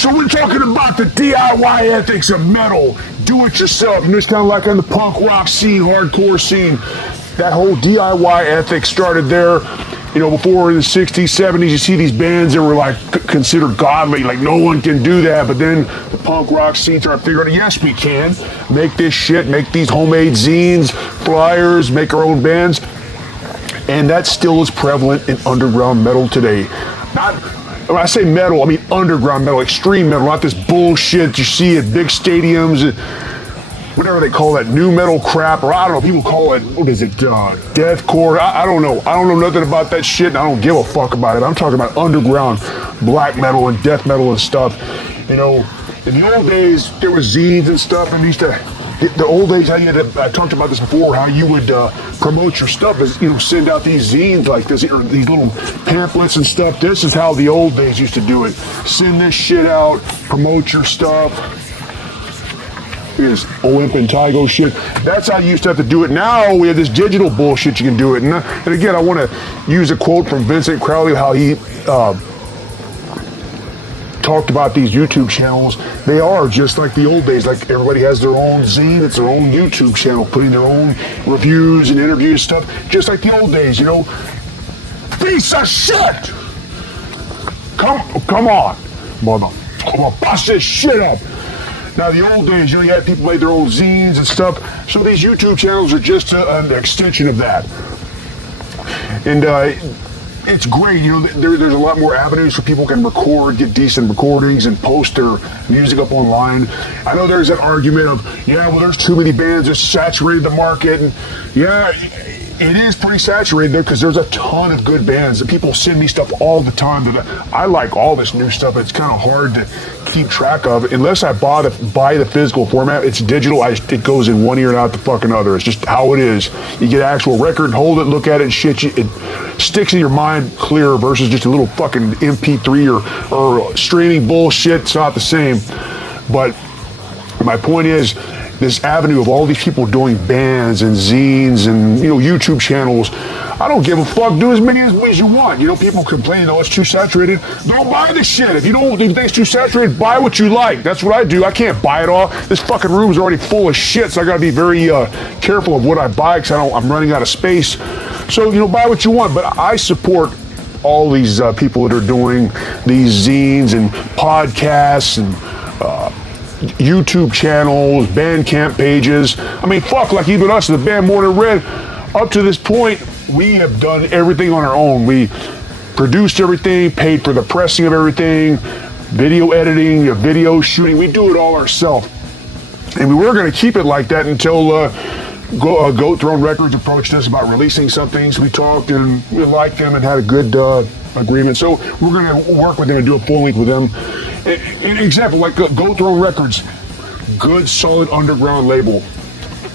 So we're talking about the DIY ethics of metal. Do it yourself. And it's kind of like on the punk rock scene, hardcore scene. That whole DIY ethic started there. You know, before in the 60s, 70s, you see these bands that were like considered godly, like no one can do that. But then the punk rock scene started figuring, yes, we can make this shit, make these homemade zines, flyers, make our own bands. And that still is prevalent in underground metal today. When I say metal, I mean underground metal, extreme metal, not this bullshit you see at big stadiums and whatever they call that, new metal crap, or I don't know, people call it, what is it, deathcore, I don't know. I don't know nothing about that shit, and I don't give a fuck about it. I'm talking about underground black metal and death metal and stuff. You know, in the old days, there was zines and stuff, and the old days, how you had to, I talked about this before, how you would promote your stuff is, you know, send out these zines like this, or these little pamphlets and stuff. This is how the old days used to do it. Send this shit out, promote your stuff. This Olymp and Tygo shit. That's how you used to have to do it. Now we have this digital bullshit you can do it. And again, I want to use a quote from Vincent Crowley, how he talked about these YouTube channels. They are just like the old days. Like everybody has their own zine, it's their own YouTube channel, putting their own reviews and interviews and stuff, just like the old days, you know. Piece of shit! Come on, mother. Come on, bust this shit up. Now, the old days, you know, you had people make their own zines and stuff. So these YouTube channels are just an extension of that. And it's great, you know, there's a lot more avenues for people can record, get decent recordings, and post their music up online. I know there's an argument of, yeah, well, there's too many bands that saturated the market. And yeah, it is pretty saturated there because there's a ton of good bands. And people send me stuff all the time that I like all this new stuff. It's kind of hard to keep track of unless I buy the physical format. It's digital. It goes in one ear and out the fucking other. It's just how it is. You get an actual record, hold it, look at it, and shit. It sticks in your mind clearer versus just a little fucking MP3 or streaming bullshit. It's not the same. But my point is, this avenue of all these people doing bands and zines and, you know, YouTube channels, I don't give a fuck. Do as many as you want. You know, people complain, oh, it's too saturated. Don't buy the shit. If you think it's too saturated, buy what you like. That's what I do. I can't buy it all. This fucking room is already full of shit, so I gotta be very careful of what I buy because I'm running out of space. So, you know, buy what you want. But I support all these people that are doing these zines and podcasts and YouTube channels, Bandcamp pages. I mean, fuck, like even us, the band Mordant Rhed, up to this point, we have done everything on our own. We produced everything, paid for the pressing of everything, video editing, video shooting. We do it all ourselves. And we were going to keep it like that until Goat Throne Records approached us about releasing some things. We talked and we liked them and had a good agreement. So we're going to work with them and do a full length with them. An example, like Goat Throne Records, good, solid underground label.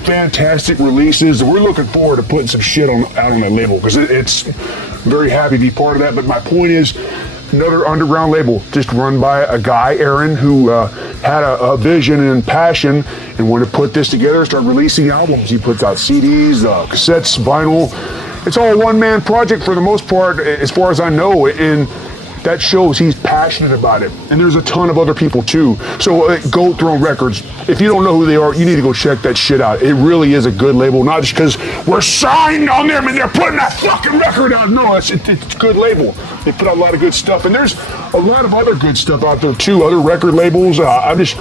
Fantastic releases. We're looking forward to putting some shit out on that label because it's very happy to be part of that. But my point is, another underground label just run by a guy, Aaron, who had a vision and passion and wanted to put this together and start releasing albums. He puts out CDs, cassettes, vinyl. It's all a one-man project for the most part, as far as I know, and that shows he's passionate about it. And there's a ton of other people too. So Goat Throne Records, if you don't know who they are, you need to go check that shit out. It really is a good label, not just because we're signed on them and they're putting that fucking record out. No, it's a good label. They put out a lot of good stuff. And there's a lot of other good stuff out there too, other record labels. I'm just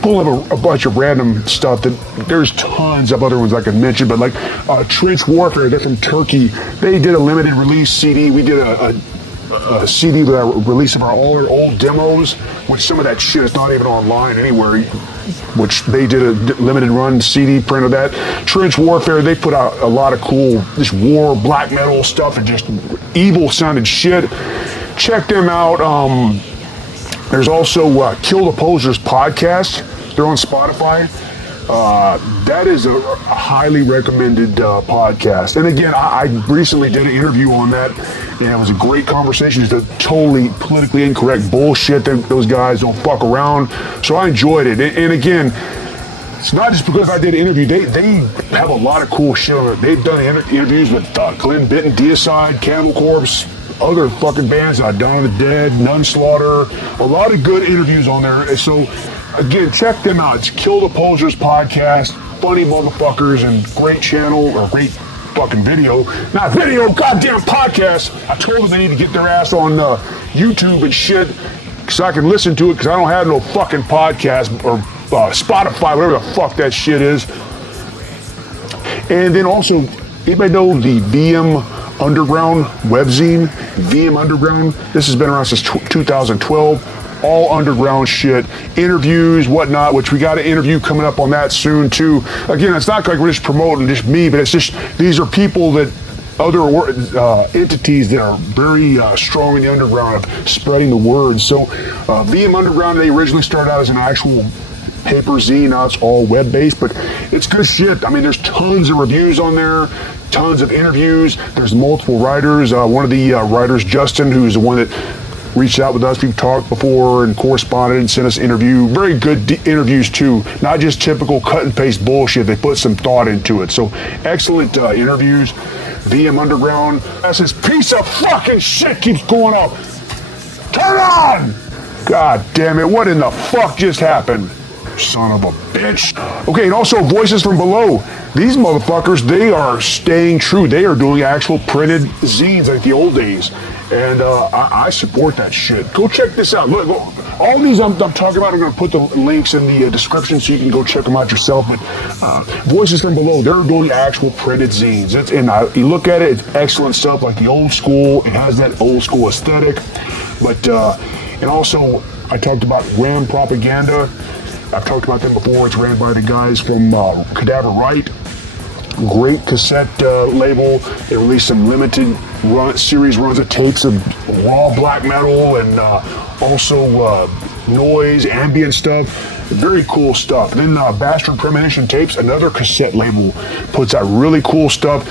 pulling up a bunch of random stuff. That there's tons of other ones I can mention, but like Trenchwarfare, they're from Turkey. They did a limited release CD. We did a CD with our release of all our old demos, which some of that shit is not even online anywhere, which they did a limited run CD print of that. Trenchwarfare, they put out a lot of cool, this war, black metal stuff and just evil sounding shit. Check them out. There's also Kill the Posers podcast. They're on Spotify. That is a highly recommended podcast. And again, I recently did an interview on that, and it was a great conversation. It's a totally politically incorrect bullshit. Those guys don't fuck around. So I enjoyed it. And again, it's not just because I did an interview. They have a lot of cool shit on it. They've done interviews with Glenn Benton, Deicide, Cannibal Corpse, other fucking bands, Dawn of the Dead, Nunslaughter, a lot of good interviews on there. And so, again, check them out. It's Kill the Posers podcast, funny motherfuckers, and great channel, or great fucking video. Not video, goddamn podcast. I told them they need to get their ass on YouTube and shit, so I can listen to it, because I don't have no fucking podcast, or Spotify, whatever the fuck that shit is. And then also, anybody know the VM Underground webzine? VM Underground. This has been around since 2012. All underground shit, interviews, whatnot, which we got an interview coming up on that soon too. Again, it's not like we're just promoting just me, but it's just, these are people that, other entities that are very strong in the underground of spreading the word. So VM Underground, they originally started out as an actual paper zine. Now it's all web-based, but it's good shit. I mean, there's tons of reviews on there, tons of interviews. There's multiple writers. One of the writers, Justin, who's the one that reached out with us. We've talked before and corresponded and sent us interview. Very good interviews too. Not just typical cut and paste bullshit. They put some thought into it. So excellent interviews. VM Underground. As this piece of fucking shit keeps going up. Turn on! God damn it. What in the fuck just happened? Son of a bitch. Okay, and also Voices from Below. These motherfuckers, they are staying true. They are doing actual printed zines like the old days. And I support that shit. Go check this out. Look, all these I'm talking about, I'm going to put the links in the description so you can go check them out yourself. But Voices from Below, they're doing actual printed zines. You look at it, it's excellent stuff, like the old school. It has that old school aesthetic. But, and also, I talked about Ram Propaganda. I've talked about them before. It's ran by the guys from Cadaver Right. Great cassette label. They released some limited series runs of tapes of raw black metal and also noise, ambient stuff. Very cool stuff. Then Bastard Premonition Tapes, another cassette label, puts out really cool stuff.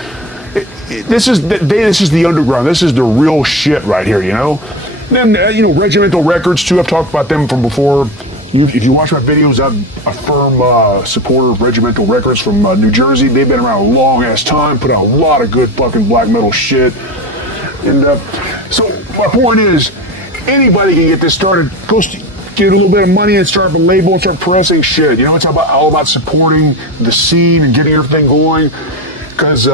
This is the underground. This is the real shit right here, you know? And then, Regimental Records, too. I've talked about them from before. If you watch my videos, I'm a firm supporter of Regimental Records from New Jersey. They've been around a long-ass time, put out a lot of good fucking black metal shit. And so my point is, anybody can get this started. Go get a little bit of money and start up a label and start pressing shit. You know, it's all about supporting the scene and getting everything going. Because,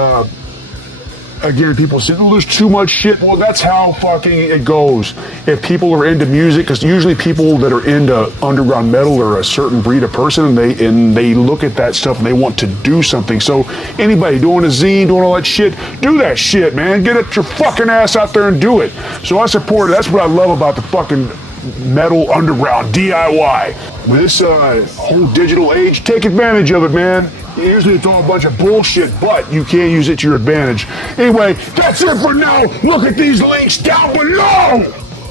again, people say, oh, there's too much shit. Well, that's how fucking it goes. If people are into music, because usually people that are into underground metal are a certain breed of person, and they look at that stuff and they want to do something. So anybody doing a zine, doing all that shit, do that shit, man. Get your fucking ass out there and do it. So I support it. That's what I love about the fucking metal underground DIY. With this whole digital age, take advantage of it, man. Usually it's all a bunch of bullshit, but you can use it to your advantage. Anyway, that's it for now. Look at these links down below.